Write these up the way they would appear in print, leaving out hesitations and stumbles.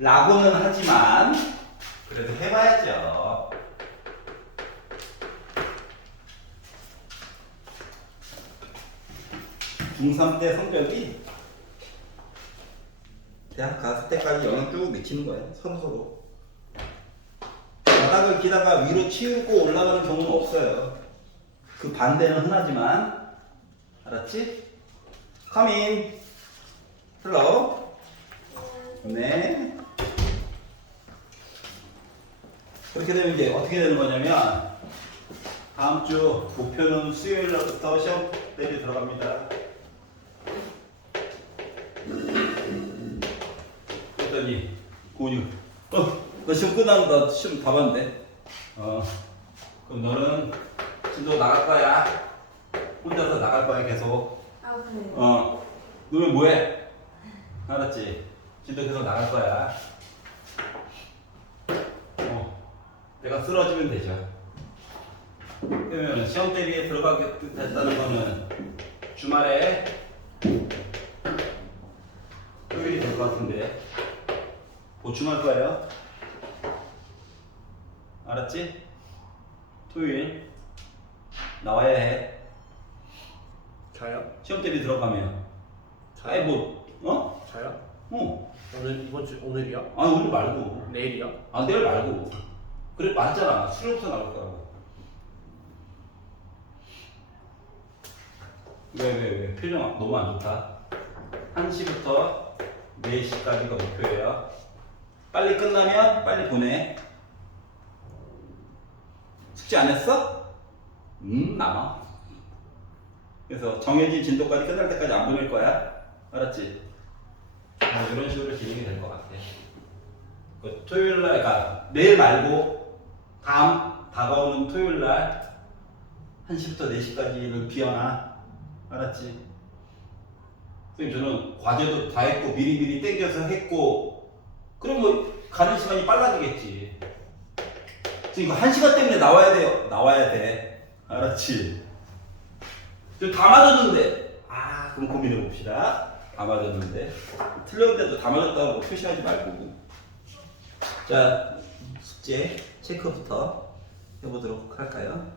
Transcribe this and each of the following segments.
라고는 하지만 그래도 해봐야죠. 중3 때 성적이 대학 갔을 때까지 영향 쭉 미치는 거예요. 서로서로. 바닥을 기다가 위로 치우고 올라가는 경우는 없어요. 그 반대는 흔하지만. 알았지? Come in. Hello. 네. 그렇게 되면 이제 어떻게 되는 거냐면 다음 주 목표는 수요일 날부터 시험 대비 들어갑니다. 그랬더니 고은이 너 시험 끝나면 나 시험 다 봤는데 그럼 너는 진도 나갈 거야. 혼자서 나갈 거야 계속. 아, 그래요? 너는 뭐해? 알았지? 진도 계속 나갈 거야. 내가 쓰러지면 되죠. 그러면 시험 대비에 들어가게 됐다는 거는 주말에 토요일이 될 것 같은데 보충할 거예요. 알았지? 토요일 나와야 해. 저요? 시험 대비 들어가면. 아이 저요? 오늘 이번 주 오늘이요? 아니 오늘 말고. 내일이요? 아 내일 말고. 그래 맞잖아. 수료부터 나올 거라고. 왜 표정 너무 안 좋다. 1시부터 4시까지가 목표예요. 빨리 끝나면 빨리 보내. 숙제 안 했어? 남아. 그래서 정해진 진도까지 끝날 때까지 안 보낼 거야. 알았지? 이런 식으로 진행이 될 것 같아. 토요일 날, 그러니까 내일 말고 다가오는 토요일 날 1시부터 4시까지를 비워놔. 알았지? 선생님 저는 과제도 다 했고 미리미리 땡겨서 했고 그럼 뭐 가는 시간이 빨라지겠지. 지금 이거 1시간 때문에 나와야 돼. 알았지? 다 맞았는데 그럼 고민해 봅시다. 다 맞았는데 틀렸는데도 다 맞았다고 표시하지 말고. 자, 숙제 체크부터 해보도록 할까요?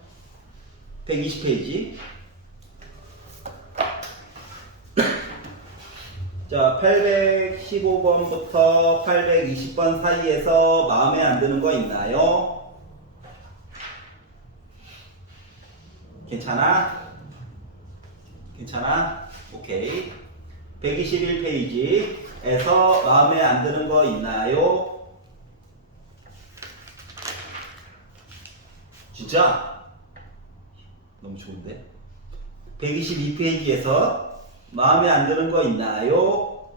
120페이지. 자, 815번부터 820번 사이에서 마음에 안 드는 거 있나요? 괜찮아? 괜찮아? 오케이. 121페이지에서 마음에 안 드는 거 있나요? 진짜? 너무 좋은데? 122페이지에서 마음에 안 드는 거 있나요?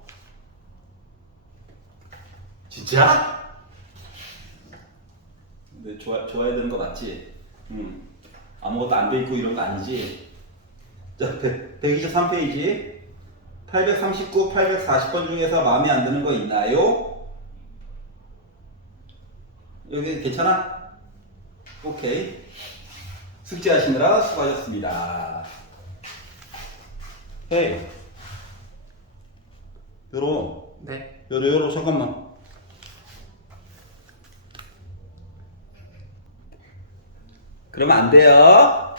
진짜? 근데 좋아야 되는 거 맞지? 아무것도 안 돼 있고 이런 거 아니지? 자, 123페이지 839, 840번 중에서 마음에 안 드는 거 있나요? 여기 괜찮아? 오케이. 숙제하시느라 수고하셨습니다. 헤이 요로 네. 요로 잠깐만. 그러면 안 돼요.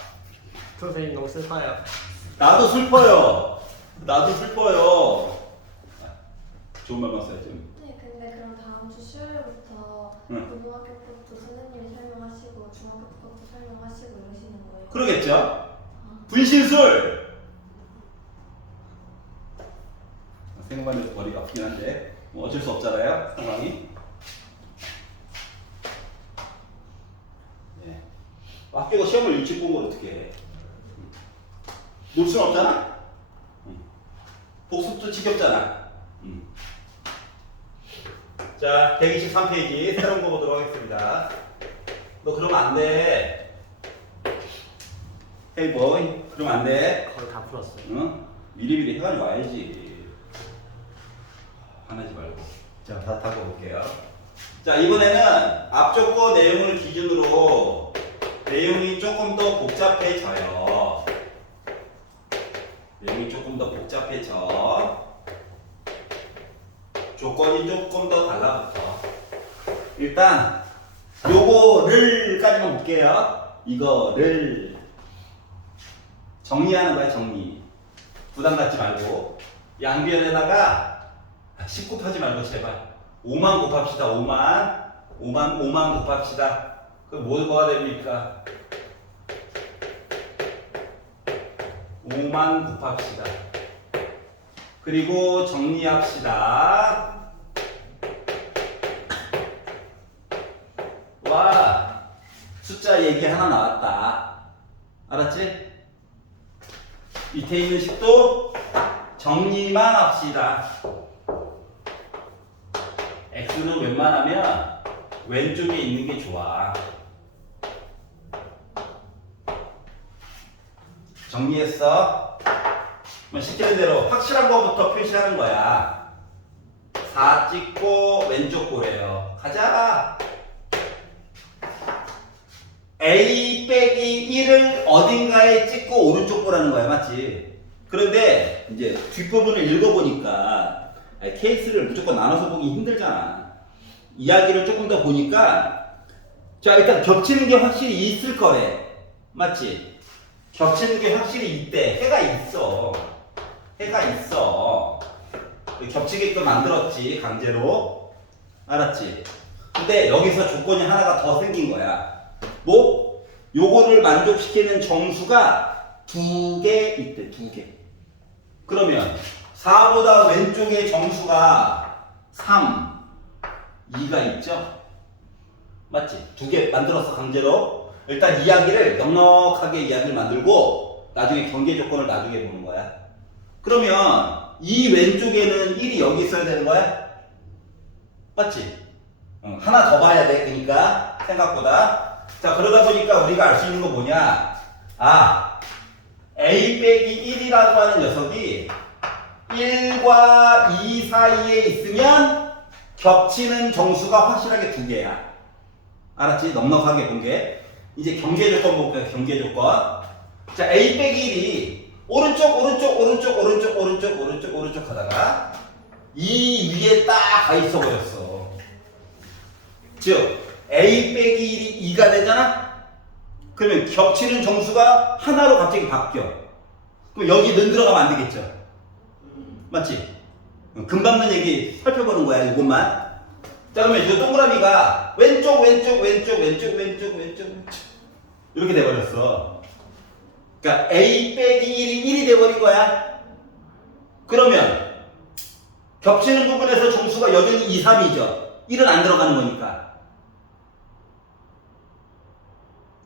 선생님 너무 슬퍼요. 나도 슬퍼요. 좋은 말만 써야지. 네, 근데 그럼 다음 주 수요일부터 응. 고등학교 것도 선생님이 설명하시고 중학교 것도 설명하시고 이러시는 거예요? 그러겠죠? 분신술! 생각만 해도 머리가 아프긴 한데 뭐 어쩔 수 없잖아요, 상황이. 네. 학교가 시험을 일찍 본 걸 어떻게 해? 놀 수는 없잖아? 복습도 지겹잖아. 자, 123페이지 새로운 거 보도록 하겠습니다. 너 그러면 안 돼. 헤이 보이, 그러면 안 돼. 거의 다 풀었어요. 응? 미리미리 해가지고 와야지. 화내지 말고. 자, 다 볼게요. 자, 이번에는 앞쪽 거 내용을 기준으로 내용이 조금 더 복잡해져요. 내용이 조금 더 복잡해져. 조건이 조금 더 달라붙어. 일단 요거를까지만 볼게요. 이거를 정리하는 거야, 정리. 부담 갖지 말고 양변에다가 10 곱하지 말고 제발 5만 곱합시다. 5만 곱합시다. 그럼 뭐가 됩니까? 5만 곱합시다. 그리고 정리합시다. 와, 숫자 얘기 하나 나왔다. 알았지? 밑에 있는 식도 정리만 합시다. x는 웬만하면 왼쪽에 있는 게 좋아. 정리했어? 그럼 시키는 대로 확실한 거부터 표시하는 거야. 4 찍고 왼쪽 보래요. 가자. A 빼기 1을 어딘가에 찍고 오른쪽 보라는 거야. 맞지? 그런데 이제 뒷부분을 읽어보니까 케이스를 무조건 나눠서 보기 힘들잖아. 이야기를 조금 더 보니까 자, 일단 겹치는 게 확실히 있을 거래. 맞지? 겹치는 게 확실히 있대. 해가 있어. 해가 있어. 겹치게끔 만들었지, 강제로. 알았지? 근데 여기서 조건이 하나가 더 생긴 거야. 뭐? 요거를 만족시키는 정수가 2개 있대, 2개. 그러면 4보다 왼쪽에 정수가 3, 2가 있죠? 맞지? 2개 만들었어, 강제로. 일단 이야기를 넉넉하게 이야기를 만들고 나중에 경계 조건을 나중에 보는 거야. 그러면 이 왼쪽에는 1이 여기 있어야 되는 거야? 맞지? 하나 더 봐야 돼. 그러니까 생각보다. 자, 그러다 보니까 우리가 알 수 있는 거 뭐냐? 아, a 빼기 1이라고 하는 녀석이 1과 2 사이에 있으면 겹치는 정수가 확실하게 2개야. 알았지? 넉넉하게 본 게. 이제 경계 조건 볼게요. 경계 조건. 자, a 빼기 1이 오른쪽 하다가 이 위에 딱 가 있어 버렸어. 즉 a 빼기 1이 2가 되잖아? 그러면 겹치는 정수가 하나로 갑자기 바뀌어. 그럼 여기 는 들어가면 안 되겠죠? 맞지? 금방 는 얘기 살펴보는 거야, 이것만. 자, 그러면 이 동그라미가 왼쪽 이렇게 돼버렸어. 그러니까 a 빼기 1이 1이 돼버린 거야. 그러면 겹치는 부분에서 정수가 여전히 2, 3이죠. 1은 안 들어가는 거니까.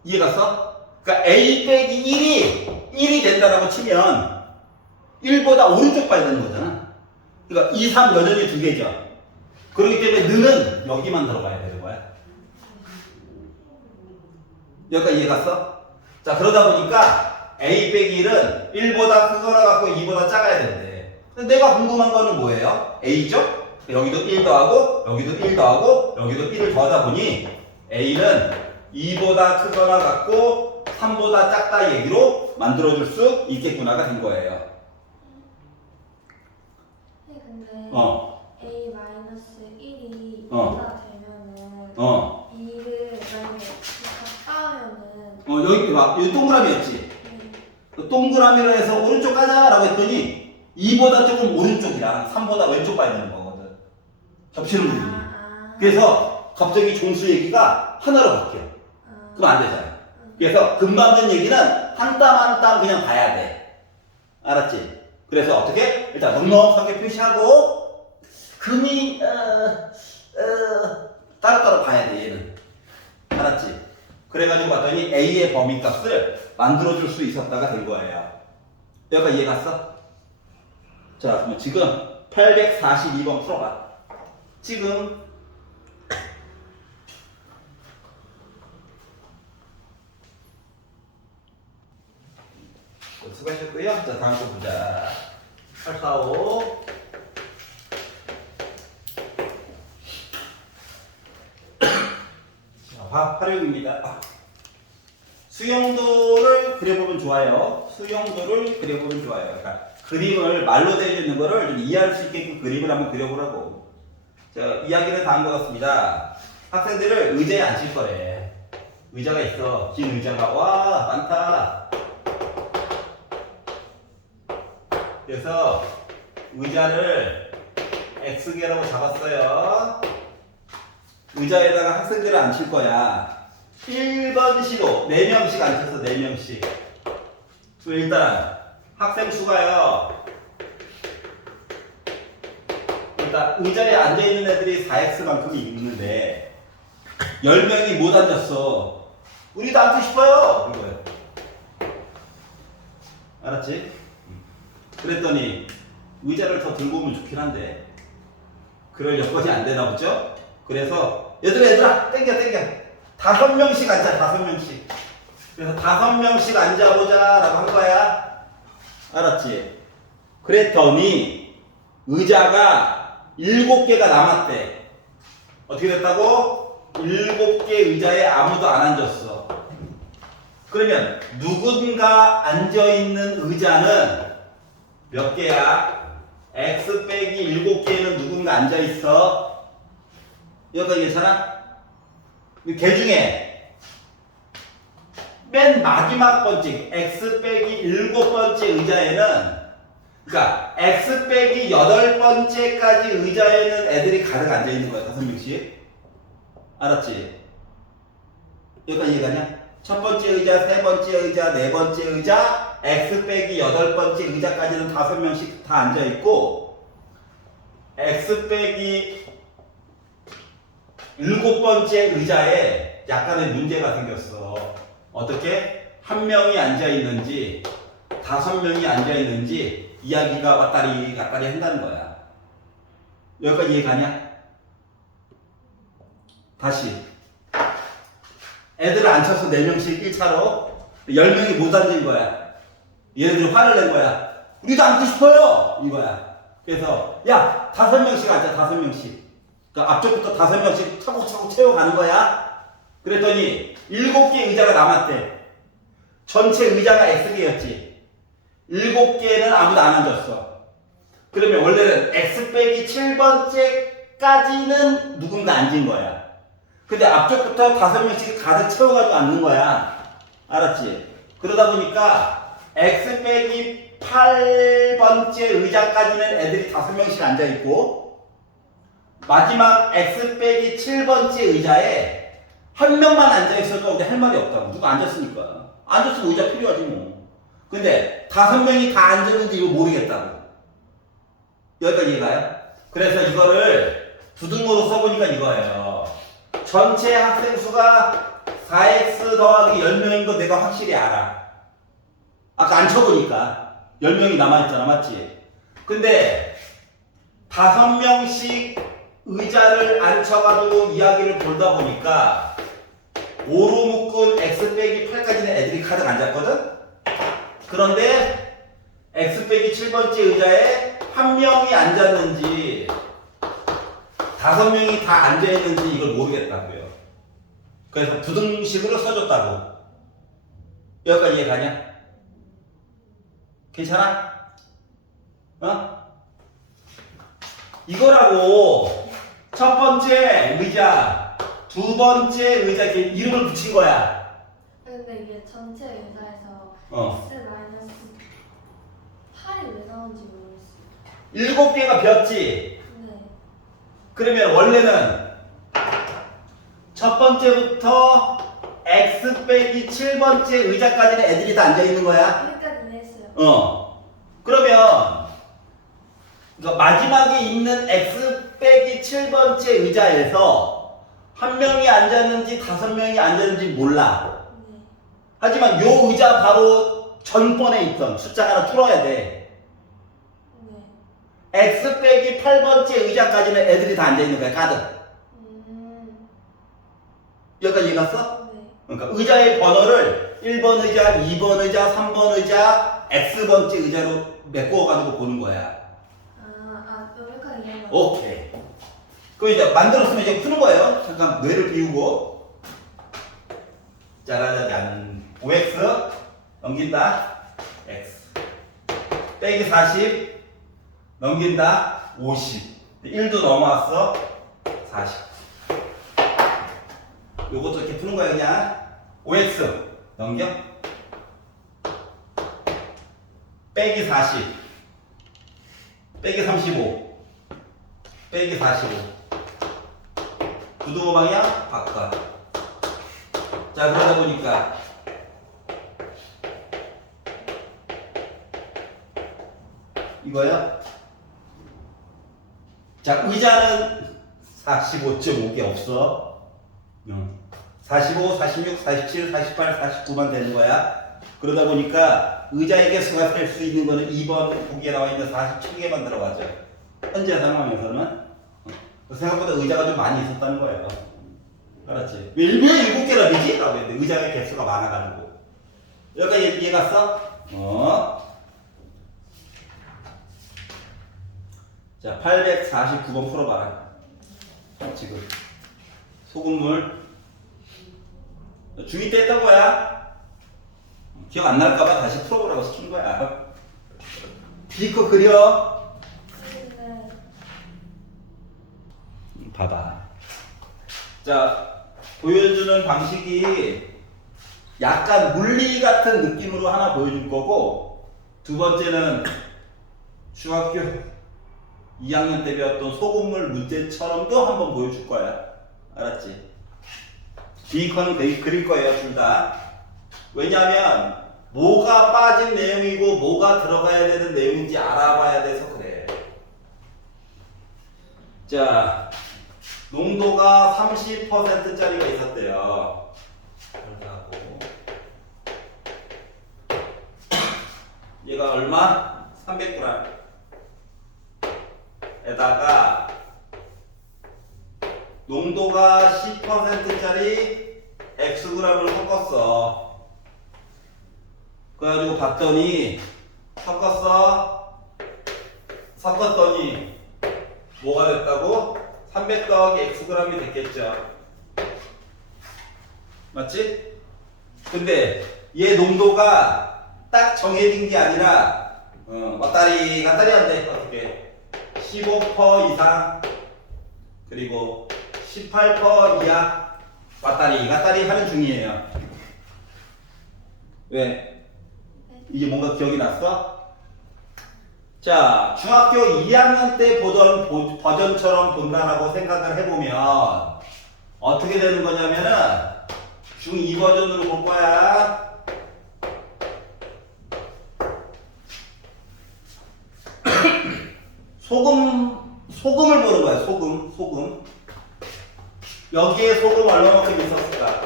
이해갔어? 그러니까 a 빼기 1이 된다라고 치면 1보다 오른쪽 봐야 되는 거잖아. 그러니까 2, 3 여전히 2개죠. 그렇기 때문에 는은 여기만 들어가야 되는 거야. 여기까지 이해갔어? 자, 그러다 보니까 a 빼기 1은 1보다 크거나 같고 2보다 작아야 된대. 근데 내가 궁금한 거는 뭐예요? a죠? 여기도 1 더하고 여기도 1 더하고 여기도 1을 더하다 보니 a는 2보다 크거나 같고 3보다 작다 얘기로 만들어줄 수 있겠구나가 된 거예요. 네, 근데 a 마이너스 1이 2가 되면은 2를 만약에 가까우면은 여기 봐. 여기 동그라미였지? 네. 그 동그라미로 해서 오른쪽 가자라고 했더니 2보다 조금 오른쪽이야. 3보다 왼쪽 봐야 되는 거거든. 겹치는 부분이. 그래서 갑자기 종수 얘기가 하나로 바뀌어. 그럼 안 되잖아. 그래서 금방 된 얘기는 한 땀 한 땀 그냥 봐야 돼. 알았지? 그래서 어떻게? 일단 넉넉하게 표시하고 금이 따로따로 봐야 돼, 얘는. 알았지? 그래가지고 봤더니 A의 범위값을 만들어줄 수 있었다가 된 거예요. 여기까지 이해 갔어? 자, 그러면 지금 842번 풀어봐. 지금 수고하셨고요. 자, 다음 거 보자. 845. 자, 활용입니다. 수용도를 그려보면 좋아요. 수용도를 그려보면 좋아요. 그러니까 그림을 말로 되어 있는 거를 좀 이해할 수 있게끔 그림을 한번 그려보라고. 자, 이야기는 다음과 같습니다. 학생들을 의자에 앉힐 거래. 의자가 있어. 긴 의자가. 와, 많다. 그래서 의자를 X개라고 잡았어요. 의자에다가 학생들을 앉힐 거야. 1번 시로 4명씩 앉혀서 4명씩. 일단 학생 수가요. 일단 의자에 앉아있는 애들이 4X만큼이 있는데 10명이 못 앉았어. 우리도 앉고 싶어요. 이거예요. 알았지? 그랬더니 의자를 더 들고 오면 좋긴 한데 그럴 여건이 안 되나 보죠? 그래서 얘들아 땡겨 5명씩 앉자. 5명씩. 그래서 5명씩 앉아보자 라고 한 거야. 알았지? 그랬더니 의자가 7개가 남았대. 어떻게 됐다고? 7개 의자에 아무도 안 앉았어. 그러면 누군가 앉아있는 의자는 몇 개야? X 빼기 7개는 누군가 앉아있어. 여기까지 괜찮아? 걔 중에 맨 마지막 번째 X 빼기 7번째 의자에는, 그러니까 X 빼기 8번째까지 의자에는 애들이 가득 앉아있는 거야. 5명씩. 알았지? 여기까지 이해가냐? 첫 번째 의자, 세 번째 의자, 네 번째 의자, X 빼기 8번째 의자까지는 5명씩 다 앉아있고, X 빼기 7번째 의자에 약간의 문제가 생겼어. 어떻게? 한 명이 앉아있는지 5명이 앉아있는지 이야기가 왔다리 갔다리 한다는 거야. 여기까지 이해가냐? 다시 애들을 앉혀서 4명씩 1차로 10명이 못 앉은 거야. 얘네들이 화를 낸 거야. 우리도 앉고 싶어요! 이거야. 그래서 야 5명씩 앉아. 5명씩. 그러니까 앞쪽부터 5명씩 차곡차곡 채워가는 거야. 그랬더니 7개 의자가 남았대. 전체 의자가 X개였지. 7개는 아무도 안 앉았어. 그러면 원래는 X 빼기 7번째까지는 누군가 앉은 거야. 근데 앞쪽부터 5명씩 가득 채워가지고 앉는 거야. 알았지? 그러다 보니까 X 빼기 8번째 의자까지는 애들이 5명씩 앉아있고, 마지막 X 빼기 7번째 의자에 한 명만 앉아있어도 우리 할 말이 없다고. 누가 앉았으니까. 앉았으면 의자 필요하지 뭐. 근데 5명이 다 앉았는지 이거 모르겠다고. 여기까지 이해가요? 그래서 이거를 부등호로 써보니까 이거예요. 전체 학생 수가 4x 더하기 10명인 거 내가 확실히 알아. 아까 앉혀보니까 10명이 남아있잖아. 맞지? 근데 5명씩 의자를 앉혀가지고 이야기를 돌다 보니까 5로 묶은 x 빼기 8까지는 애들이 가득 앉았거든? 그런데 x 빼기 7번째 의자에 한 명이 앉았는지 5명이 다 앉아있는지 이걸 모르겠다고요. 그래서 부등식으로 써줬다고. 여기까지 이해가냐? 괜찮아? 어? 이거라고 첫 번째 의자, 두 번째 의자 이렇게 이름을 붙인 거야. 근데 이게 전체 의자에서 X-8이 왜 나온지 모르겠어요. 7개가 비었지? 네. 그러면 원래는 첫 번째부터 X 빼기 7번째 의자까지는 애들이 다 앉아있는 거야. 여기까지 이해했어요. 그러면 그러니까 마지막에 있는 X 빼기 7번째 의자에서 한 명이 앉았는지 5명이 앉았는지 몰라. 네. 하지만 요 의자 바로 전번에 있던 숫자 하나 풀어야 돼. 네. X 빼기 8번째 의자까지는 애들이 다 앉아있는 거야. 가득. 여기까지 이해갔어? 네. 그러니까 의자의 번호를 1번 의자, 2번 의자, 3번 의자, X번째 의자로 메꿔가지고 보는 거야. 여기까지 이해한 거. 오케이. 그럼 이제 만들었으면 이제 푸는 거예요. 잠깐 뇌를 비우고. 짜라자잔. 5x 넘긴다. x. 빼기 40 넘긴다. 50. 1도 넘어왔어. 40. 요것도 이렇게 푸는 거야 그냥. 5x 넘겨. 빼기 40 빼기 35 빼기 45 부등호 방향 바꿔. 자 그러다 보니까 이거야. 자 의자는 45.5개 없어. 45, 46, 47, 48, 49만 되는 거야. 그러다 보니까 의자의 개수가 될 수 있는 거는 2번 보기에 나와 있는 47개만 들어가죠. 현재 상황에서는. 생각보다 의자가 좀 많이 있었다는 거예요. 알았지? 왜 7개나 되지? 라고 했는데 의자의 개수가 많아가지고. 여기까지 이해 갔어? 자, 849번 풀어봐라. 지금 소금물 중2 때 했던 거야. 기억 안 날까봐 다시 풀어보라고 시킨 거야. 비커 그려. 네. 봐봐. 자, 보여주는 방식이 약간 물리 같은 느낌으로 하나 보여줄 거고, 두 번째는 중학교 2학년 때 배웠던 소금물 문제처럼도 한번 보여줄 거야. 알았지? 비커는 그릴 거예요, 둘 다. 왜냐하면 뭐가 빠진 내용이고 뭐가 들어가야 되는 내용인지 알아봐야 돼서 그래. 자, 농도가 30%짜리가 있었대요. 이렇게 하고 얘가 얼마? 300g 에다가 농도가 10%짜리 Xg을 섞었어. 그래가지고 봤더니 섞었더니 뭐가 됐다고? 300 더하기 Xg이 됐겠죠. 맞지? 근데 얘 농도가 딱 정해진 게 아니라 왔다리 갔다리 한대. 어떻게 15% 이상 그리고 18% 이하 왔다리 갔다리 하는 중이에요. 왜? 이게 뭔가 기억이 났어? 자, 중학교 2학년 때 보던 버전처럼 본다라고 생각을 해보면 어떻게 되는 거냐면은 중2 버전으로 볼 거야. 소금을 보는 거야. 소금. 여기에 소금 얼마만큼 있었을까?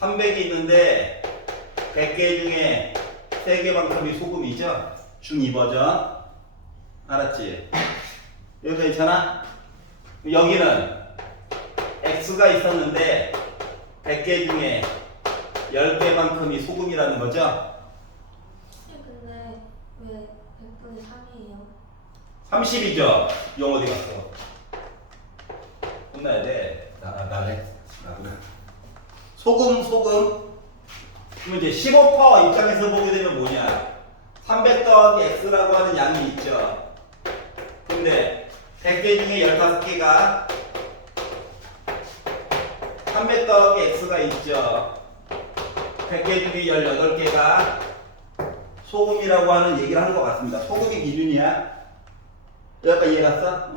300이 있는데 100개 중에 3개만큼이 소금이죠. 중2 버전. 알았지? 여기 괜찮아? 여기는 X가 있었는데 100개 중에 10개만큼이 소금이라는 거죠. 근데 왜 100분의 3이에요? 30이죠. 영 어디 갔어? 혼나야 돼. 나네. 소금. 그럼 이제 15% 입장에서 보게 되면 뭐냐? 300 더하기 X라고 하는 양이 있죠. 근데 100개 중에 15개가 300 더하기 X가 있죠. 100개 중에 18개가 소금이라고 하는 얘기를 하는 것 같습니다. 소금이 기준이야. 여기까지 이해 갔어?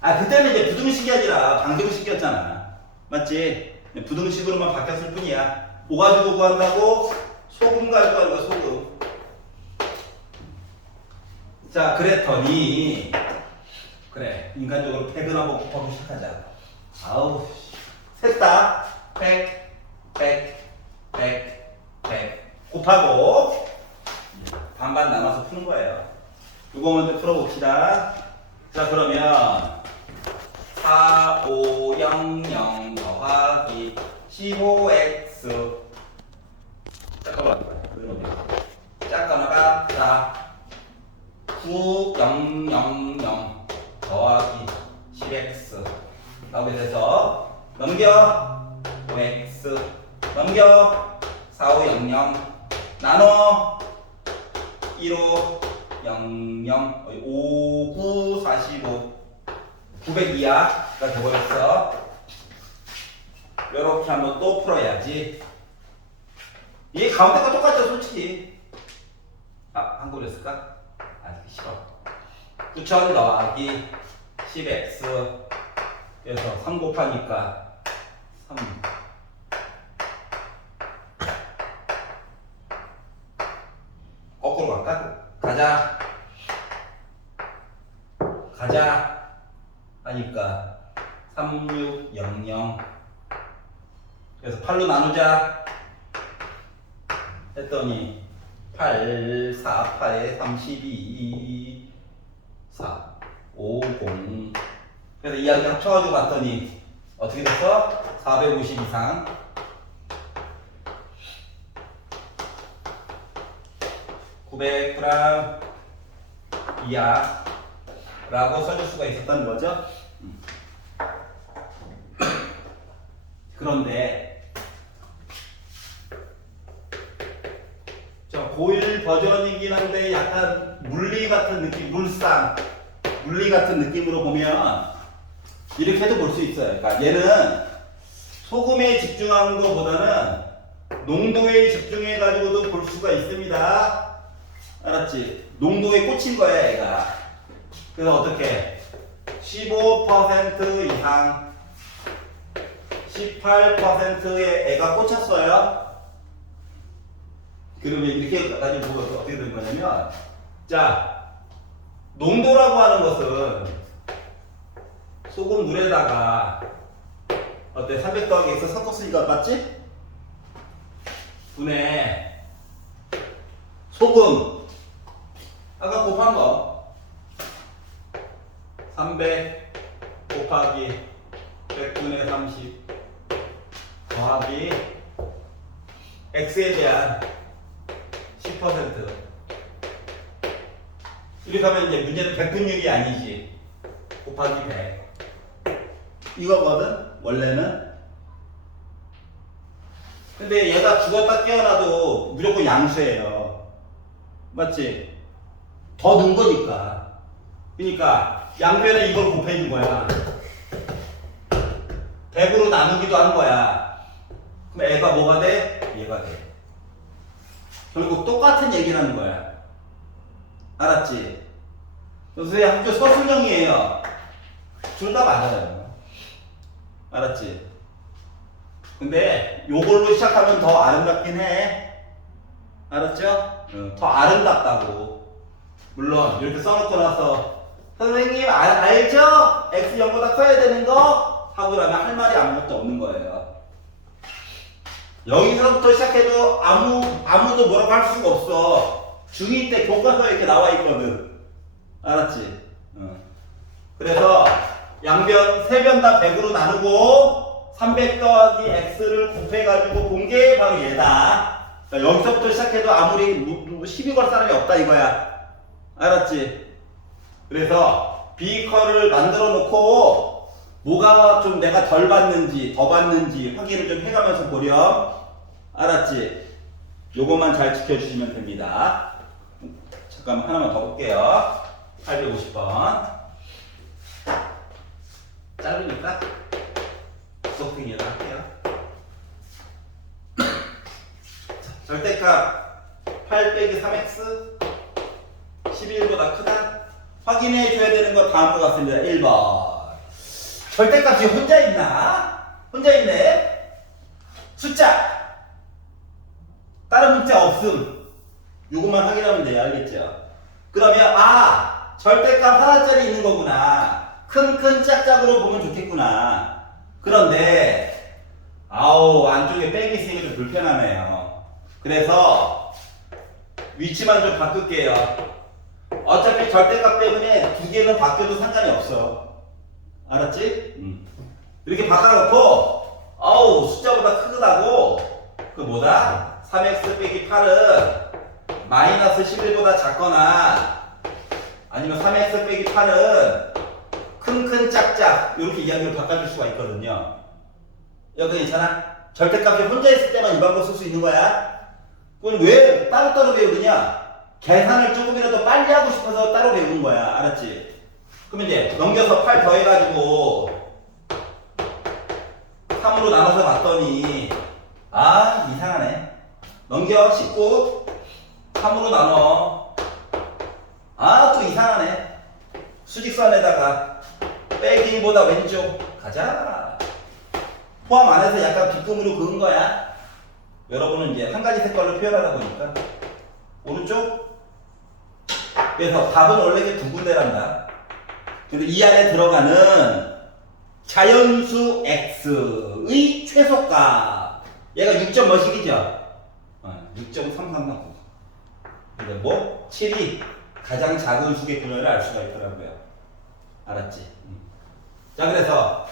그때는 이제 부등식이 아니라 방정식이었잖아. 맞지? 부등식으로만 바뀌었을 뿐이야. 뭐 가지고 구한다고? 소금 가지고 하는 거야, 소금. 자, 그랬더니 그래, 인간적으로 100을 한번 곱하고 시작하자. 아우, 셋다 100 곱하고 반반 나눠서 푸는 거예요. 이거 먼저 풀어봅시다. 자, 그러면 4500 더하기 15x 잠깐만 짝거나가 9000 더하기 10x 나오게 돼서 넘겨 5x 넘겨 4500 나눠 1500 5945 902야가 돼버렸어. 이렇게 한번 또 풀어야지. 이게 가운데가 똑같죠, 솔직히. 아, 한국으로 했을까? 아, 싫어. 9,000 더하기 10x. 그래서 3 곱하니까 3. 거꾸로 갈까? 가자. 가자. 하니까 3600. 그래서 8로 나누자. 했더니 8, 4, 8에 32, 4, 50. 그래서 이야기 합쳐가지고 봤더니 어떻게 됐어? 450 이상. 900g 이하 라고 써줄 수가 있었다는 거죠. 그런데 저 고1 버전이긴 한데 약간 물리 같은 느낌, 물리 같은 느낌으로 보면 이렇게도 볼 수 있어요. 그러니까 얘는 소금에 집중하는 것보다는 농도에 집중해 가지고도 볼 수가 있습니다. 알았지? 농도에 꽂힌 거야 얘가. 그래서 어떻게 15% 이상 18%의 애가 꽂혔어요. 그러면 이렇게 가지고 보면 어떻게 되는 거냐면, 자, 농도라고 하는 것은 소금 물에다가 어때? 300 더하기 X 섞었으니까 맞지? 분해 소금 아까 곱한 거 300 곱하기 100분의 30 더하기 X에 대한 10%. 이렇게 하면 이제 문제는 100분율이 아니지. 곱하기 100. 이거거든, 원래는. 근데 얘가 죽었다 깨어나도 무조건 양수예요. 맞지? 더 넣은 거니까. 그러니까 양변에 이걸 곱해준 거야. 100으로 나누기도 한 거야. 그럼 애가 뭐가 돼? 얘가 돼. 결국 똑같은 얘기라는 거야. 알았지? 선생님 학교 서술형이에요. 둘 다 맞아요. 알았지? 근데 요걸로 시작하면 더 아름답긴 해. 알았죠? 더 아름답다고. 물론 이렇게 써놓고 나서 선생님 알죠? X 0보다 커야 되는 거? 하고 나면 할 말이 아무것도 없는 거예요. 여기서부터 시작해도 아무도 뭐라고 할 수가 없어. 중2 때 교과서에 이렇게 나와 있거든. 알았지? 그래서 양변, 세 변 다 100으로 나누고 300 더하기 X를 곱해가지고 본 게 바로 얘다. 그러니까 여기서부터 시작해도 아무리 시비 걸 사람이 없다 이거야. 알았지? 그래서 비커를 만들어 놓고 뭐가 좀 내가 덜 받는지 더 받는지 확인을 좀 해가면서 보렴. 알았지? 요것만 잘 지켜주시면 됩니다. 잠깐만 하나만 더 볼게요. 850번. 짧으니까 속등이라 할게요. 자, 절대값 8 빼기 3x 11보다 크다. 확인해 줘야 되는 거 다음과 같습니다. 1번. 절대값이 혼자 있나? 혼자 있네. 숫자. 다른 문자 없음. 요것만 확인하면 돼요. 알겠죠? 그러면 절대값 하나짜리 있는 거구나. 큰 짝짝으로 보면 좋겠구나. 그런데 안쪽에 빼기 있으니까 좀 불편하네요. 그래서 위치만 좀 바꿀게요. 어차피 절대값 때문에 두 개는 바뀌어도 상관이 없어. 알았지? 이렇게 바꿔놓고 숫자보다 크다고 그 뭐다? 3x 빼기 8은 마이너스 11보다 작거나 아니면 3x 빼기 8은 큰 짝짝 이렇게 이야기를 바꿔줄 수가 있거든요. 여기 괜찮아? 절대값이 혼자 있을 때만 이 방법 쓸 수 있는 거야. 그럼 왜 따로따로 배우느냐? 계산을 조금이라도 빨리 하고 싶어서 따로 배우는 거야. 알았지? 그럼 이제 넘겨서 8 더해가지고 3으로 나눠서 봤더니 아 이상하네. 넘겨 19 3으로 나눠. 아 또 이상하네. 수직선에다가 빼기 1보다 왼쪽 가자. 포함 안에서 약간 빗금으로 그은 거야. 여러분은 이제 한 가지 색깔로 표현하다 보니까 오른쪽. 그래서 답은 원래 이게 두 군데란다. 근데 이 안에 들어가는 자연수 x의 최소값 얘가 6점 몇이죠? 6.339. 근데 뭐 7이 가장 작은 수겠구나를 알 수가 있더라는 거야. 알았지? 자 그래서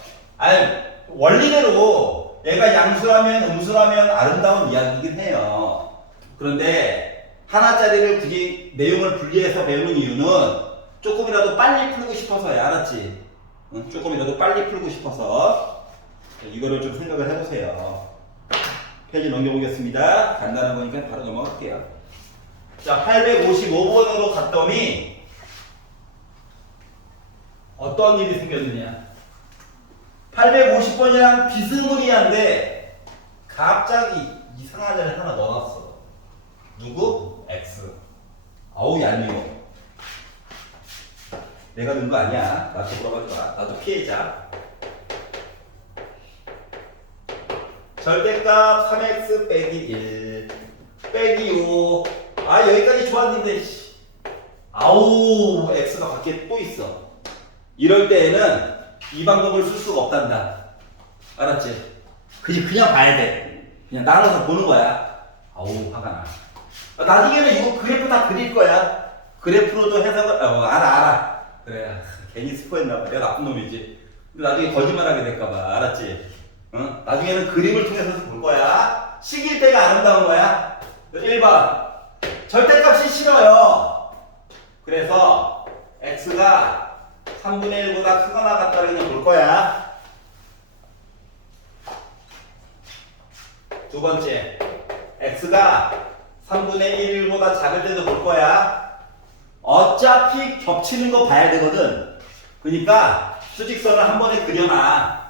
원리대로 얘가 양수라면 음수라면 아름다운 이야기이긴 해요. 그런데 하나짜리를 굳이 내용을 분리해서 배우는 이유는 조금이라도 빨리 풀고 싶어서야. 알았지? 조금이라도 빨리 풀고 싶어서 이거를 좀 생각을 해보세요. 페이지 넘겨보겠습니다. 간단한 거니까 바로 넘어갈게요. 자 855번으로 갔더니 어떤 일이 생겼느냐. 850번이랑 비스무리한데 갑자기 이상한 자리 하나 넣어놨어. 누구? X. 아우 얄미워. 내가 넣은 거 아니야. 나한테 물어봐지 마. 나도 피해자. 절대값 3x 빼기 1 빼기 5. 아 여기까지 좋았는데 아우 x가 밖에 또 있어. 이럴 때에는 이 방법을 쓸 수가 없단다. 알았지? 그냥 봐야 돼. 그냥 나눠서 보는 거야. 아우 화가 나. 나중에는 이거 그래프 다 그릴 거야. 그래프로도 해석을 알아. 그래 괜히 스포했나봐. 내가 나쁜 놈이지. 근데 나중에 거짓말하게 될까봐. 알았지? 응? 나중에는 그림을 통해서 볼 거야. 식일 때가 아름다운 거야. 1번 절대값이 싫어요. 그래서 x가 3분의 1보다 크거나 같다 그냥 볼 거야. 두 번째 x가 3분의 1보다 작을 때도 볼 거야. 어차피 겹치는 거 봐야 되거든. 그러니까 수직선을 한 번에 그려놔.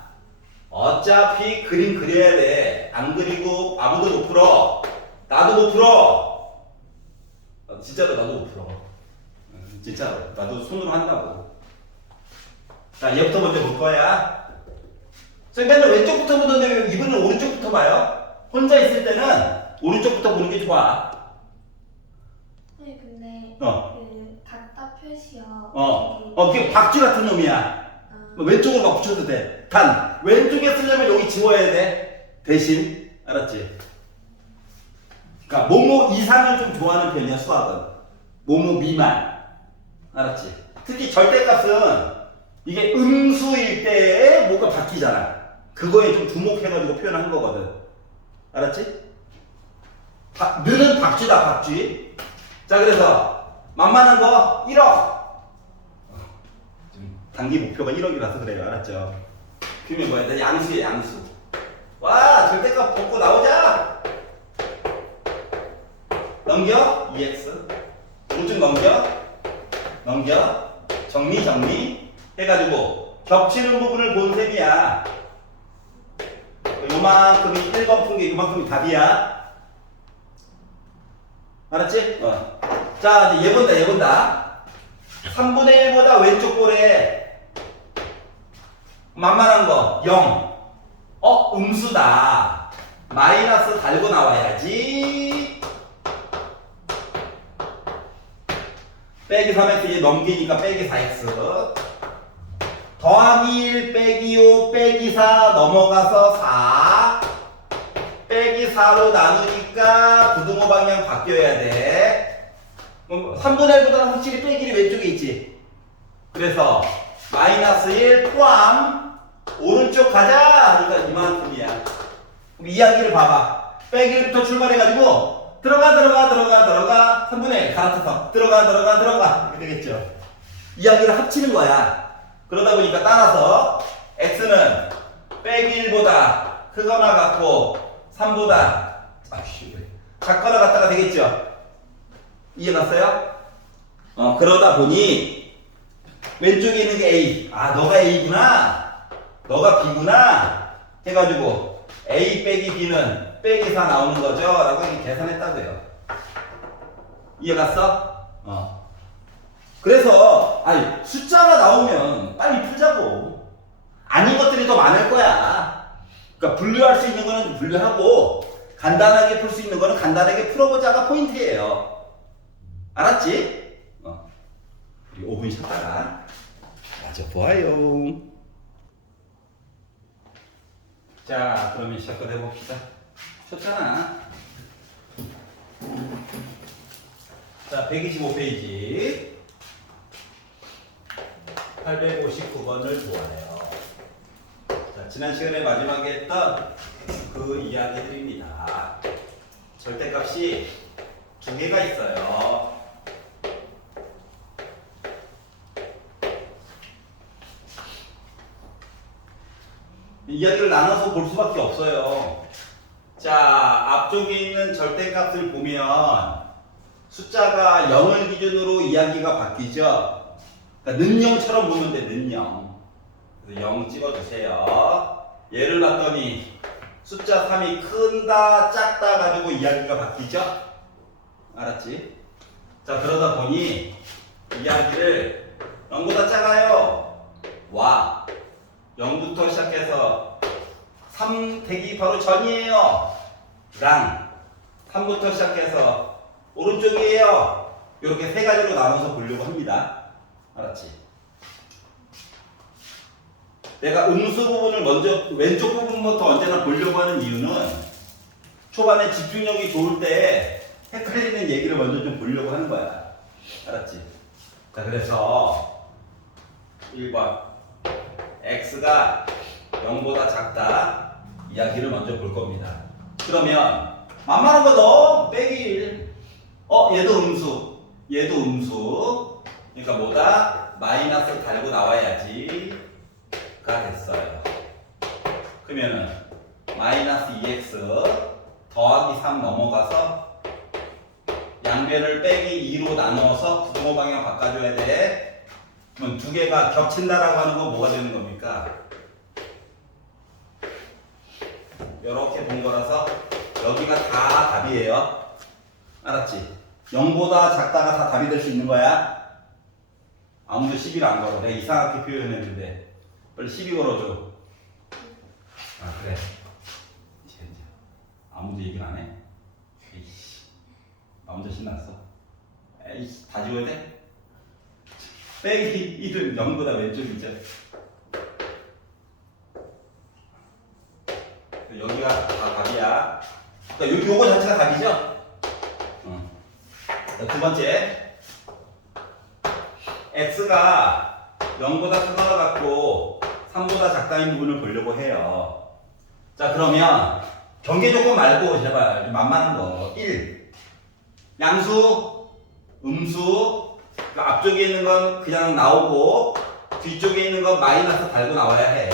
어차피 그림 그려야 돼. 안 그리고 아무도 못 풀어. 나도 못 풀어. 진짜로 나도 못 풀어. 진짜로 나도 손으로 한다고. 자 얘부터 먼저 볼 거야. 맨날 왼쪽부터 보던데 왜 이번에는 오른쪽부터 봐요? 혼자 있을 때는 오른쪽부터 보는 게 좋아. 네 근데 어. 그 같다 표시요. 그게 박쥐 같은 놈이야. 왼쪽으로 막 붙여도 돼. 단 왼쪽에 쓰려면 여기 지워야 돼. 대신 알았지? 그러니까 뭐뭐 이상을 좀 좋아하는 편이야 수학은. 뭐뭐 미만. 알았지? 특히 절대값은 이게 음수일 때에 뭐가 바뀌잖아. 그거에 좀 주목해가지고 표현한 거거든. 알았지? 느는 박쥐다 박쥐. 자 그래서 만만한 거 1억. 단기 목표가 1억이라서 그래요. 알았죠? 그러면 뭐야? 양수야 양수. 와 절대값 벗고 나오자. 넘겨 2x. 오른쪽 넘겨 정리 해가지고 겹치는 부분을 본 셈이야. 요만큼이 1번 푼 게 요만큼이 답이야. 알았지? 자 이제 얘 본다. 3분의 1보다 왼쪽 볼에 만만한 거 0. 음수다. 마이너스 달고 나와야지. 빼기 3x 이제 넘기니까 빼기 4x. 더하기 1 빼기 5 빼기 4 넘어가서 4. 빼기 4로 나누니까 부등호 방향 바뀌어야 돼. 3분의 1보다는 확실히 빼기를 왼쪽에 있지. 그래서 마이너스 1 포함 오른쪽 가자. 그러니까 이만큼이야. 그럼 이야기를 봐봐. 빼기부터 출발해가지고 들어가 3분의 1 갈아타서 들어가 이렇게 되겠죠. 이야기를 합치는 거야. 그러다 보니까 따라서 x는 빼기 1보다 크거나 같고 3보다 작거나 같다가 되겠죠. 이해갔어요? 그러다 보니 왼쪽에 있는 게 A. 아 너가 A구나. 너가 B구나. 해가지고 A 빼기 B는 빼기 4 나오는 거죠? 라고 계산했다고요. 이해갔어? 그래서 아니 숫자가 나오면 빨리 풀자고. 아닌 것들이 더 많을 거야. 그러니까 분류할 수 있는 거는 분류하고 간단하게 풀 수 있는 거는 간단하게 풀어보자가 포인트예요. 알았지? 우리 5분 쉬었다가 맞아 보아요. 자 그러면 시작을 해봅시다. 쉬었잖아. 자 125페이지 859번을 보아요. 자, 지난 시간에 마지막에 했던 그 이야기들입니다. 절대값이 두 개가 있어요. 이야기를 나눠서 볼 수밖에 없어요. 자, 앞쪽에 있는 절대값을 보면 숫자가 0을 기준으로 이야기가 바뀌죠. 그러니까 는영처럼 보면 돼, 는영. 그래서 0 찍어주세요. 얘를 봤더니 숫자 3이 큰다, 작다 가지고 이야기가 바뀌죠? 알았지? 자, 그러다 보니 이야기를 0보다 작아요. 와. 0부터 시작해서 3 대기 바로 전이에요. 랑. 3부터 시작해서 오른쪽이에요. 이렇게 세 가지로 나눠서 보려고 합니다. 알았지? 내가 음수 부분을 먼저 왼쪽 부분부터 언제나 보려고 하는 이유는 초반에 집중력이 좋을 때 헷갈리는 얘기를 먼저 좀 보려고 하는 거야. 알았지? 자, 그래서 1번 x가 0보다 작다 이야기를 먼저 볼 겁니다. 그러면 만만한 거 넣어. 빼기 1. 얘도 음수. 얘도 음수. 그러니까 뭐다? 마이너스 달고 나와야지 가 됐어요. 그러면은 마이너스 2x 더하기 3 넘어가서 양변을 빼기 2로 나눠서 부등호 방향 바꿔줘야 돼. 그럼 두 개가 겹친다라고 하는 건 뭐가 되는 겁니까? 이렇게 본 거라서 여기가 다 답이에요. 알았지? 0보다 작다가 다 답이 될 수 있는 거야. 아무도 시비를 안 걸어. 내가 이상하게 표현했는데 빨리 시비 걸어줘. 아 그래. 이제 아무도 얘기를 안 해? 에이씨, 나 혼자 신났어. 에이씨, 다 지워야 돼? 빼기 1은 0보다 왼쪽이죠. 여기가 다 답이야. 그러니까 요거 자체가 답이죠? 자, 두 번째. x가 0보다 크거나 같고 3보다 작다인 부분을 보려고 해요. 자, 그러면 경계 조건 말고 제발 좀 만만한 거. 1. 양수, 음수. 그러니까 앞쪽에 있는 건 그냥 나오고 뒤쪽에 있는 건 마이너스 달고 나와야 해.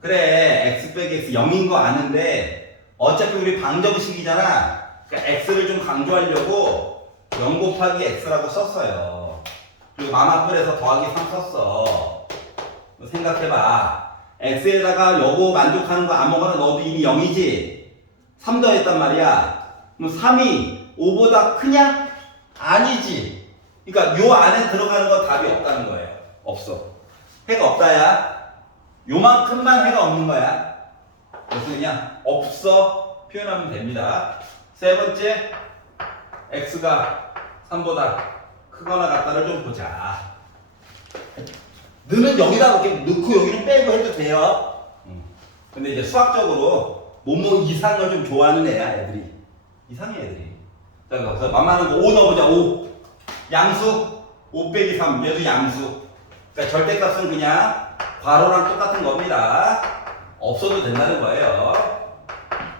그래, x 빼기 x 0인 거 아는데 어차피 우리 방정식이잖아. 그러니까 x를 좀 강조하려고 0 곱하기 x라고 썼어요. 그리고 마마뿔에서 더하기 3 썼어. 생각해봐. x에다가 요거 만족하는 거 아무거나 넣어도 이미 0이지? 3 더했단 말이야. 그럼 3이 5보다 크냐? 아니지. 그러니까 요 안에 들어가는 거 답이 없다는 거예요. 없어. 해가 없다야. 요만큼만 해가 없는 거야. 그래서 그냥 없어 표현하면 됩니다. 세 번째, x가 3보다 크거나 같다를 좀 보자. 너는 여기다 이렇게 넣고 여기는 빼고 해도 돼요. 근데 이제 수학적으로 뭐뭐 이상을 좀 좋아하는 애야, 애들이. 이상해, 애들이. 자, 그래서 만만한 거 5 넣어보자, 5. 양수, 5 빼기 3. 얘도 양수. 그러니까 절대값은 그냥 괄호랑 똑같은 겁니다. 없어도 된다는 거예요.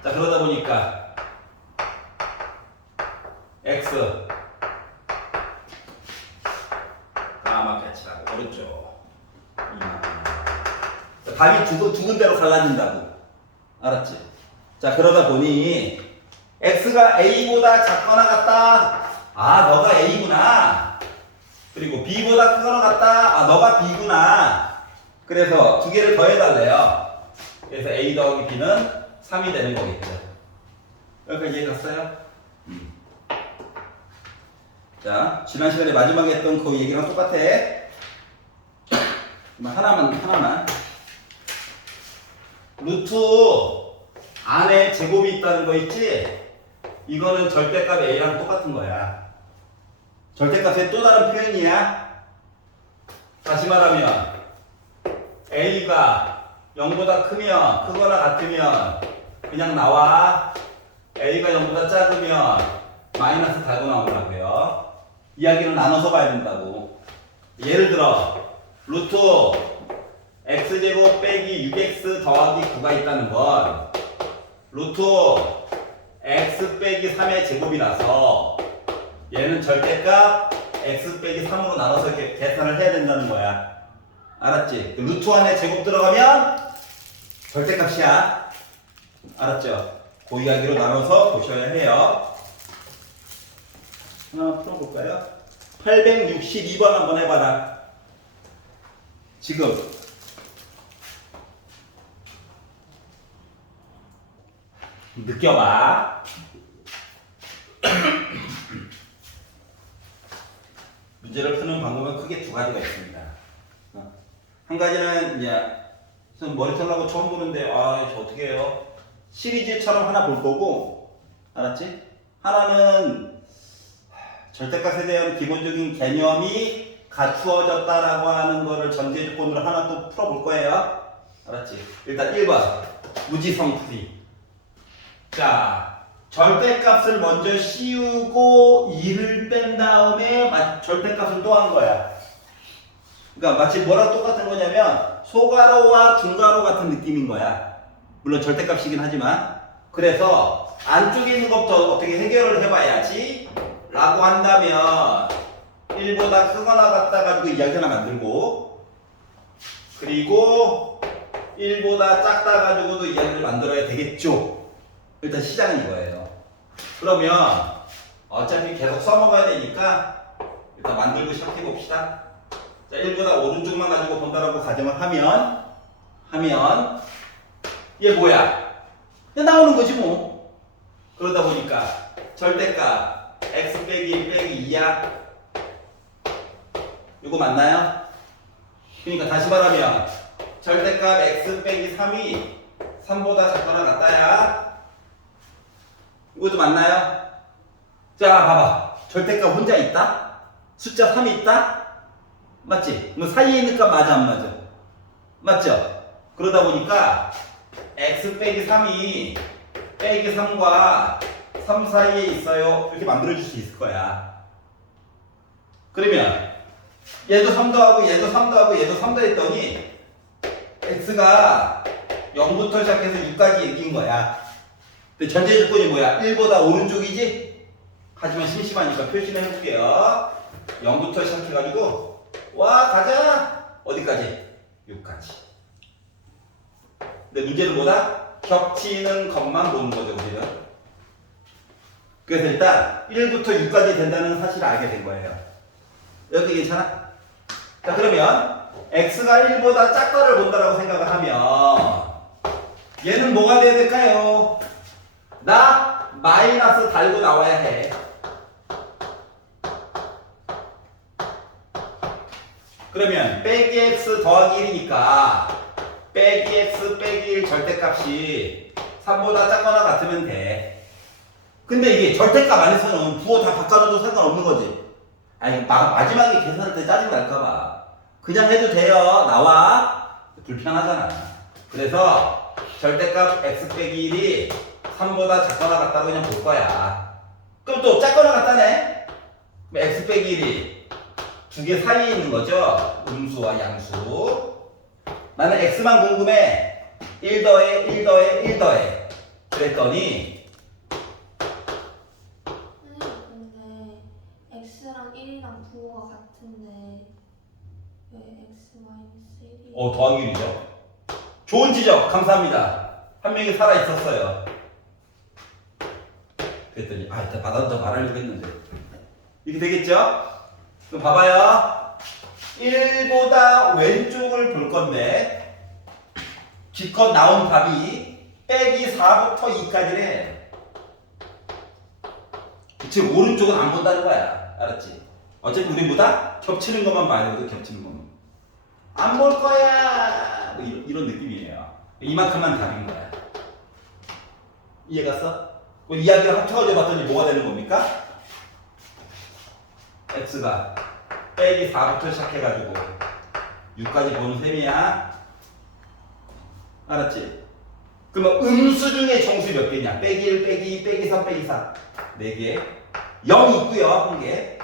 자, 그러다 보니까 x 까맣게 칠하고 오른쪽 답이 두 군데로 갈라진다고. 알았지? 자, 그러다 보니 x가 a보다 작거나 같다. 아, 너가 a구나. 그리고 b보다 크거나 같다. 아, 너가 b구나. 그래서 두 개를 더해달래요. 그래서 A 더하기 B는 3이 되는 거겠죠. 여기까지 이해 갔어요? 자, 지난 시간에 마지막에 했던 그 얘기랑 똑같아. 하나만. 루트 안에 제곱이 있다는 거 있지? 이거는 절대값 A랑 똑같은 거야. 절대값의 또 다른 표현이야. 다시 말하면 A가 0보다 크거나 같으면 그냥 나와. A가 0보다 작으면 마이너스 달고 나오라고요. 이야기를 나눠서 봐야 된다고. 예를 들어 루트 x제곱 빼기 6x 더하기 9가 있다는 건 루트 x 빼기 3의 제곱이라서 얘는 절대값 x 빼기 3으로 나눠서 이렇게 계산을 해야 된다는 거야. 알았지? 루트 안에 제곱 들어가면 절대값이야. 알았죠? 그 이야기로 나눠서 보셔야 해요. 하나 풀어볼까요? 862번 한번 해봐라. 지금 느껴봐. 문제를 푸는 방법은 크게 두 가지가 있습니다. 한 가지는 이제 머리 털라고 처음 보는데 저 어떻게 해요? 시리즈처럼 하나 볼 거고, 알았지? 하나는 절대값에 대한 기본적인 개념이 갖추어졌다라고 하는 거를 전제 조건으로 하나 또 풀어볼 거예요. 알았지? 일단 1번 무지성풀이. 자, 절대값을 먼저 씌우고 2를 뺀 다음에 절대값을 또 한 거야. 그러니까 마치 뭐랑 똑같은 거냐면 소가로와 중가로 같은 느낌인 거야. 물론 절대값이긴 하지만. 그래서 안쪽에 있는 것부터 어떻게 해결을 해봐야지 라고 한다면 1보다 크거나 같다 가지고 이야기 하나 만들고, 그리고 1보다 작다 가지고도 이야기를 만들어야 되겠죠. 일단 시작은 이거예요. 그러면 어차피 계속 써먹어야 되니까 일단 만들고 시작해 봅시다. 자, 1보다 오른쪽만 가지고 본다라고 가정을 하면 얘 뭐야? 그냥 나오는 거지 뭐. 그러다 보니까 절대값 x 빼기 1 빼기 2야. 이거 맞나요? 그러니까 다시 말하면 절대값 x 빼기 3이 3보다 작거나 같다야. 이것도 맞나요? 자, 봐봐. 절대값 혼자 있다? 숫자 3이 있다? 맞지? 뭐 사이에 있는 값 맞아 안 맞아? 맞죠? 그러다 보니까 x 빼기 3이 빼기 3과 3 사이에 있어요. 이렇게 만들어줄 수 있을 거야. 그러면 얘도 3 더하고 얘도 3 더하고 얘도 3 더했더니 x가 0부터 시작해서 6까지 얘기인 거야. 근데 전제 조건이 뭐야? 1보다 오른쪽이지? 하지만 심심하니까 표시를 해볼게요. 0부터 시작해가지고 와 가자! 어디까지? 6까지. 근데 문제는 뭐다? 겹치는 것만 보는 거죠, 우리는. 그래서 일단 1부터 6까지 된다는 사실을 알게 된 거예요. 여기 괜찮아? 자, 그러면 x가 1보다 작다를 본다라고 생각을 하면 얘는 뭐가 돼야 될까요? 나 마이너스 달고 나와야 해. 그러면 빼기 x 더하기 1이니까 빼기 x 빼기 1 절대값이 3보다 작거나 같으면 돼. 근데 이게 절대값 안에서는 부호 다 바꿔줘도 상관없는 거지. 아니 마지막에 계산할 때 짜증 날까봐 그냥 해도 돼요. 나와. 불편하잖아. 그래서 절대값 x 빼기 1이 3보다 작거나 같다고 그냥 볼 거야. 그럼 또 작거나 같다네? 그럼 x 빼기 1이 두 개 사이에 있는 거죠? 음수와 양수. 나는 x만 궁금해. 1 더해 1 더해 1 더해 그랬더니 근데 x랑 1이랑 부호가 같은데 왜 x 마이너스 1이 더하기 1이죠. 좋은 지적 감사합니다. 한 명이 살아있었어요. 그랬더니 일단 더 말하려고 했는데 이렇게 되겠죠? 그럼 봐봐요. 1보다 왼쪽을 볼 건데 기껏 나온 답이 빼기 4부터 2까지래. 즉 오른쪽은 안 본다는 거야. 알았지? 어차피 우리 보다 겹치는 것만 봐야 되거든. 겹치는 것만. 안 볼 거야. 뭐 이런 느낌이에요. 이만큼만 답인 거야. 이해갔어? 뭐 이야기를 합쳐가지고 봤더니 뭐가 되는 겁니까? x가 빼기 4부터 시작해가지고 6까지 보는 셈이야. 알았지? 그러면 음수 중에 정수 몇 개냐? 빼기 1, 빼기 2, 빼기 3, 빼기 4 4개 0 있고요 1개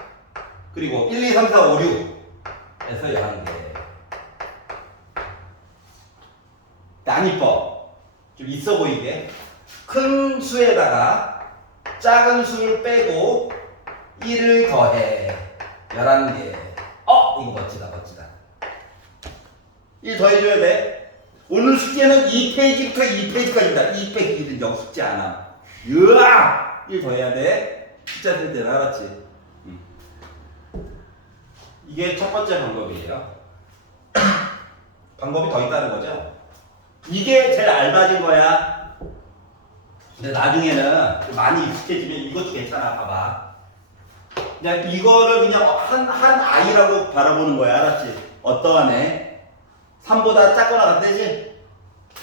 그리고 1, 2, 3, 4, 5, 6에서 11개 난이법 좀 있어 보이게 큰 수에다가 작은 수를 빼고 1을 더해 11개 이거 멋지다 멋지다 1 더해줘야 돼 오늘 숙제는 2페이지부터 2페이지까지다 2 빼기 1은 영 숙제 안 함. 으악! 1 더해야 돼 숫자 될 때는 알았지? 이게 첫 번째 방법이에요 방법이 더 있다는 거죠 이게 제일 알맞은 거야 근데 나중에는 많이 익숙해지면 이것도 괜찮아 봐봐 그냥 이거를 그냥 한 아이라고 바라보는 거야 알았지? 어떠한 애 3보다 작거나 같대지?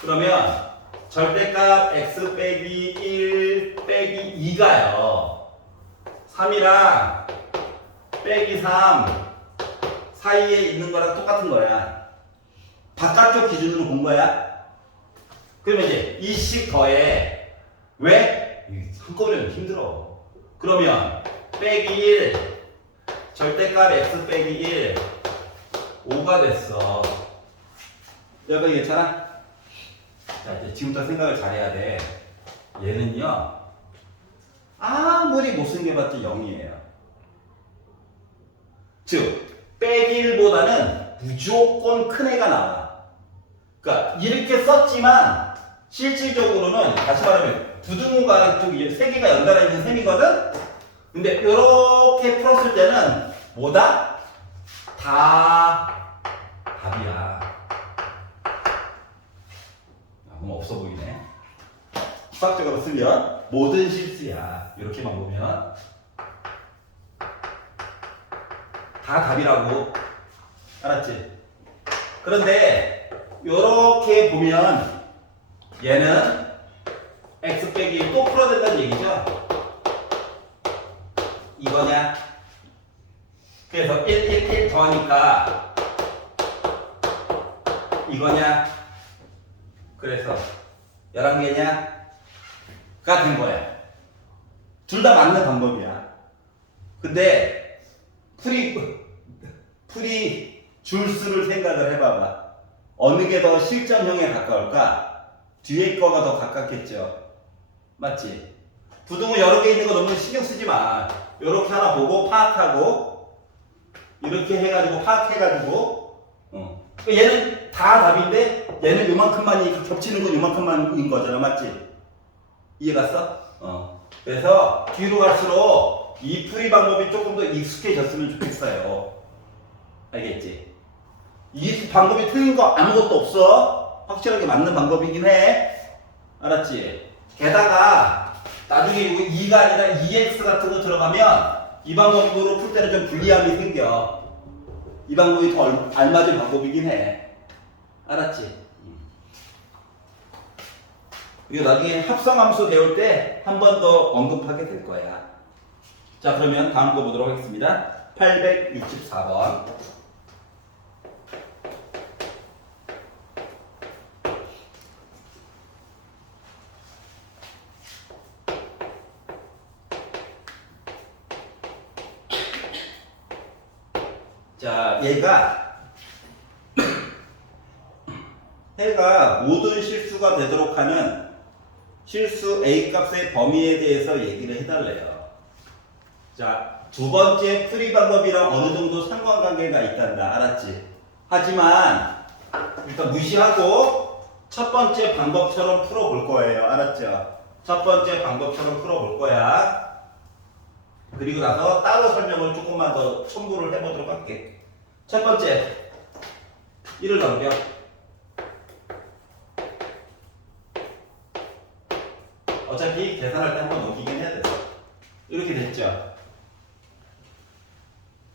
그러면 절대값 x 빼기 1 빼기 2가요 3이랑 빼기 3 사이에 있는 거랑 똑같은 거야 바깥쪽 기준으로 본 거야 그러면 이제 이씩 더해 왜? 한꺼번에 하면 힘들어 그러면 빼기 1 절대값 x 빼기 1 5가 됐어 여기 괜찮아? 자 이제 지금부터 생각을 잘해야 돼 얘는요 아무리 못생겨봤자 0이에요 즉 빼기 1보다는 무조건 큰 애가 나와 그러니까 이렇게 썼지만 실질적으로는 다시 말하면 부등호가 쪽 3개가 연달아 있는 셈이거든? 근데 이렇게 풀었을 때는 뭐다? 다 답이야 너무 없어 보이네. 수학적으로 쓰면 모든 실수야. 이렇게만 보면 다 답이라고. 알았지? 그런데 이렇게 보면 얘는 x 빼기 1 또 풀어야 된다는 얘기죠? 이거냐? 그래서 1, 1, 1 더하니까 이거냐? 그래서 11개냐? 가 된 거야. 둘 다 맞는 방법이야. 근데 풀이 줄수를 생각을 해봐봐. 어느 게 더 실전형에 가까울까? 뒤에 거가 더 가깝겠죠. 맞지? 부등호 여러 개 있는 거 너무 신경 쓰지 마. 이렇게 하나 보고 파악하고 이렇게 해가지고 파악해가지고 얘는 다 답인데 얘는 요만큼만 겹치는 건 요만큼만인 거잖아. 맞지? 이해갔어? 그래서 뒤로 갈수록 이 풀이 방법이 조금 더 익숙해졌으면 좋겠어요. 알겠지? 이 방법이 틀린 거 아무것도 없어. 확실하게 맞는 방법이긴 해. 알았지? 게다가 나중에 이거 2가 아니라 2x 같은 거 들어가면 이 방법으로 풀 때는 좀 불리함이 생겨. 이 방법이 더 알맞은 방법이긴 해. 알았지? 그리고 나중에 합성함수 배울 때 한 번 더 언급하게 될 거야. 자, 그러면 다음 거 보도록 하겠습니다. 864번. 자, 얘가 모든 실수가 되도록 하는 실수 A 값의 범위에 대해서 얘기를 해달래요. 자, 두 번째 풀이 방법이랑 어느 정도 상관관계가 있단다. 알았지? 하지만 일단 무시하고 첫 번째 방법처럼 풀어볼 거예요. 알았죠? 첫 번째 방법처럼 풀어볼 거야. 그리고 나서 따로 설명을 조금만 더 첨부를 해보도록 할게. 첫 번째, 1을 넘겨. 어차피 계산할 때 한번 넘기긴 해야 돼. 이렇게 됐죠?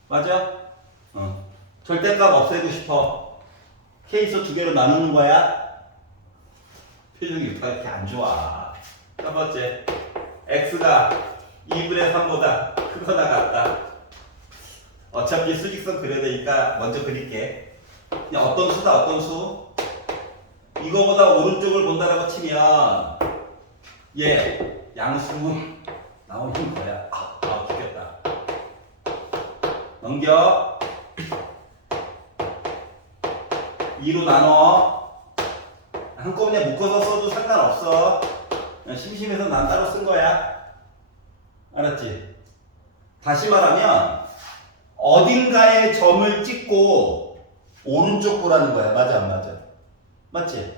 맞아? 절대값 없애고 싶어. 케이스 두 개로 나누는 거야. 표준이 이렇게 안 좋아. 첫 번째, x가 2분의 3보다 크거나 같다. 어차피 수직선 그려야 되니까 먼저 그릴게. 그냥 어떤 수다, 어떤 수? 이거보다 오른쪽을 본다라고 치면 얘 양수 나오는 거야. 죽겠다. 넘겨. 2로 나눠. 한꺼번에 묶어서 써도 상관없어. 그냥 심심해서 난 따로 쓴 거야. 알았지? 다시 말하면 어딘가에 점을 찍고 오른쪽 보라는 거야. 맞아 안 맞아? 맞지?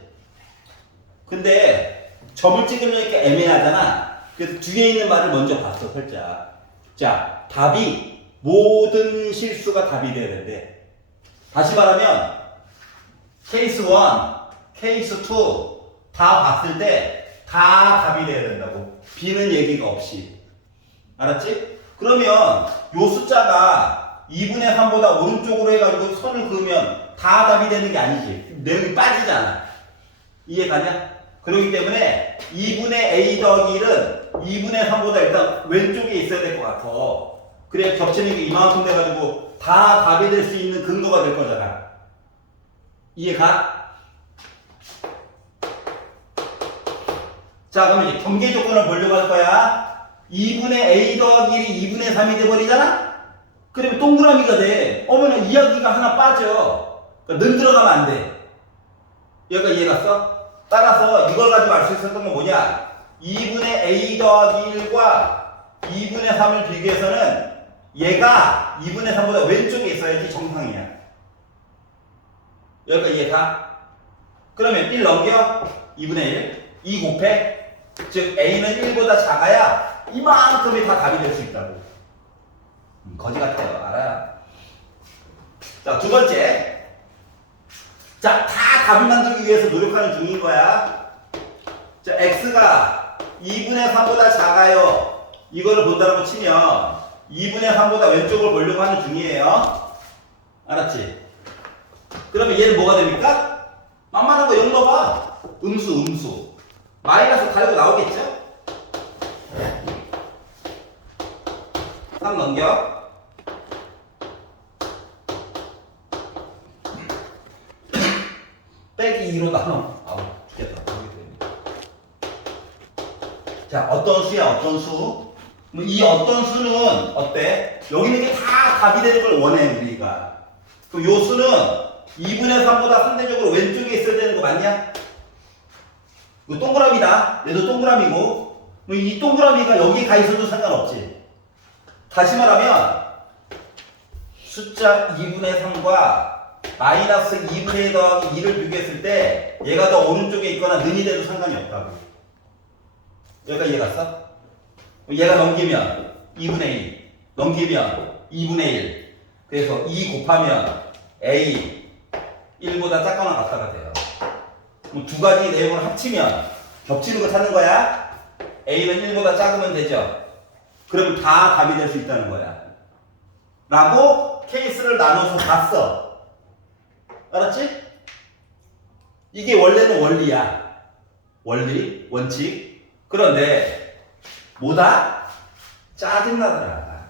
근데 점을 찍으려니까 애매하잖아. 그래서 뒤에 있는 말을 먼저 봤어 살짝. 자, 답이 모든 실수가 답이 돼야 된대. 다시 말하면 케이스 1, 케이스 2 다 봤을 때 다 답이 돼야 된다고. B는 얘기가 없이. 알았지? 그러면 요 숫자가 2분의 3보다 오른쪽으로 해가지고 선을 그으면 다 답이 되는 게 아니지. 내용이 빠지잖아. 이해가냐? 그렇기 때문에 2분의 A 더하기 1은 2분의 3보다 일단 왼쪽에 있어야 될 것 같아. 그래야 겹치는 게 이만큼 돼가지고 다 답이 될 수 있는 근거가 될 거잖아. 이해가? 자, 그럼 이제 경계 조건을 보려고 할 거야. 2분의 A 더하기 1이 2분의 3이 돼버리잖아? 그러면 동그라미가 돼. 어머나 이야기가 하나 빠져. 그러니까 는 들어가면 안 돼. 여기가 이해갔어? 따라서 이걸 가지고 알 수 있었던 건 뭐냐? 2분의 A 더하기 1과 2분의 3을 비교해서는 얘가 2분의 3보다 왼쪽에 있어야지 정상이야. 여기가 이해가? 그러면 1 넘겨. 2분의 1. 2 곱해. 즉 A는 1보다 작아야 이만큼이 다 답이 될 수 있다고. 거지 같아요. 알아? 자, 두 번째. 자, 다 답을 만들기 위해서 노력하는 중인 거야. 자, x가 2분의 3보다 작아요. 이거를 본다고 치면 2분의 3보다 왼쪽을 보려고 하는 중이에요. 알았지? 그러면 얘는 뭐가 됩니까? 만만한 거 0 넣어봐. 음수. 마이너스 달고 나오겠죠? 3 넘겨. 빼기 2로 나눠. 죽겠다. 자, 어떤 수야, 어떤 수? 이 어떤 수는 어때? 여기 있는 게 다 답이 되는 걸 원해, 우리가. 그럼 요 수는 2분의 3보다 상대적으로 왼쪽에 있어야 되는 거 맞냐? 이거 동그라미다. 얘도 동그라미고. 이 동그라미가 여기 가 있어도 상관없지. 다시 말하면 숫자 2분의 3과 마이너스 2분의 1 더하기 2를 비교했을 때 얘가 더 오른쪽에 있거나 는이 돼도 상관이 없다고. 여기까지 이해갔어? 얘가 넘기면 2분의 1, 넘기면 2분의 1. 그래서 2 곱하면 A 1보다 작거나 같다가 돼요. 그럼 두 가지 내용을 합치면 겹치는 거 찾는 거야. A는 1보다 작으면 되죠. 그럼 다 답이 될 수 있다는 거야. 라고 케이스를 나눠서 봤어. 알았지? 이게 원래는 원리야. 원리, 원칙. 그런데 뭐다? 짜증나더라.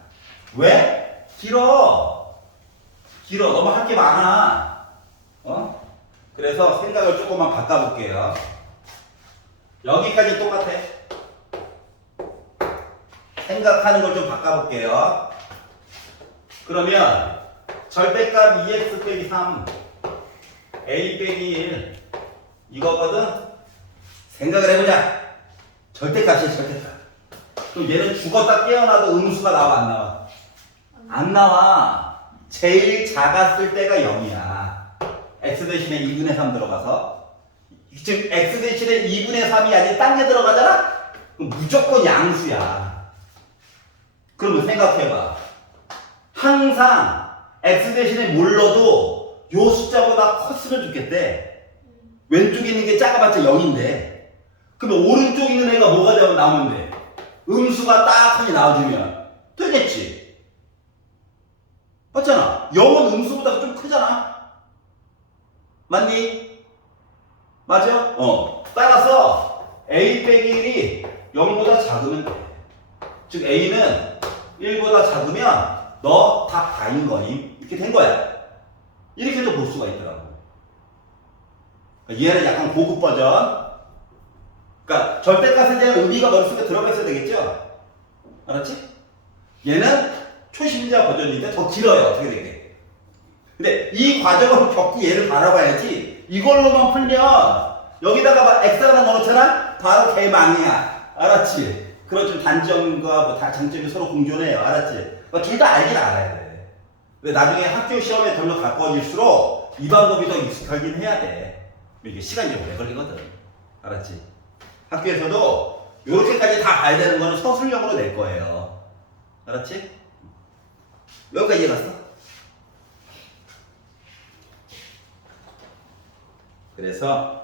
왜? 길어. 너무 할 게 많아. 그래서 생각을 조금만 바꿔볼게요. 여기까지 똑같아. 생각하는 걸 좀 바꿔볼게요. 그러면 절대값 2x 빼기 3 a 빼기 1 이거거든. 생각을 해보자. 절대값이야, 절대값. 그럼 얘는 죽었다 깨어나도 음수가 나와, 안 나와? 안 나와. 제일 작았을 때가 0이야. x 대신에 2분의 3 들어가서. 즉 x 대신에 2분의 3이 아니라 딴 게 들어가잖아? 그럼 무조건 양수야. 그러면 생각해봐. 항상 x 대신에 뭘 넣어도 요 숫자보다 컸으면 좋겠대. 왼쪽에 있는 게 작아봤자 0인데. 그러면 오른쪽 있는 애가 뭐가 되면 나오면 돼? 음수가 딱하니 나와주면 되겠지. 맞잖아. 0은 음수보다 좀 크잖아. 맞니? 맞아? 따라서 a 빼기 1이 0보다 작으면 돼. 즉 a는 1보다 작으면 너 답 다인 거임. 이렇게 된 거야. 이렇게도 볼 수가 있더라고. 얘는 약간 고급 버전. 그러니까 절대값에 대한 의미가 머릿속에 들어가 있어야 되겠죠? 알았지? 얘는 초심자 버전인데 더 길어요. 어떻게 되게. 근데 이 과정을 겪고 얘를 바라봐야지. 이걸로만 풀면 여기다가 막 x 하나 넣어놓잖아? 바로 개망이야. 알았지? 그런 좀 단점과 뭐 장점이 서로 공존해요. 알았지? 둘 다 알긴 알아야 돼. 근데 나중에 학교 시험에 점점 가까워질수록 이 방법이 더 익숙하긴 해야 돼. 이게 시간이 오래 걸리거든. 알았지? 학교에서도 이렇게까지 다 봐야 되는 거는 서술형으로 낼 거예요. 알았지? 여기까지 이해갔어? 그래서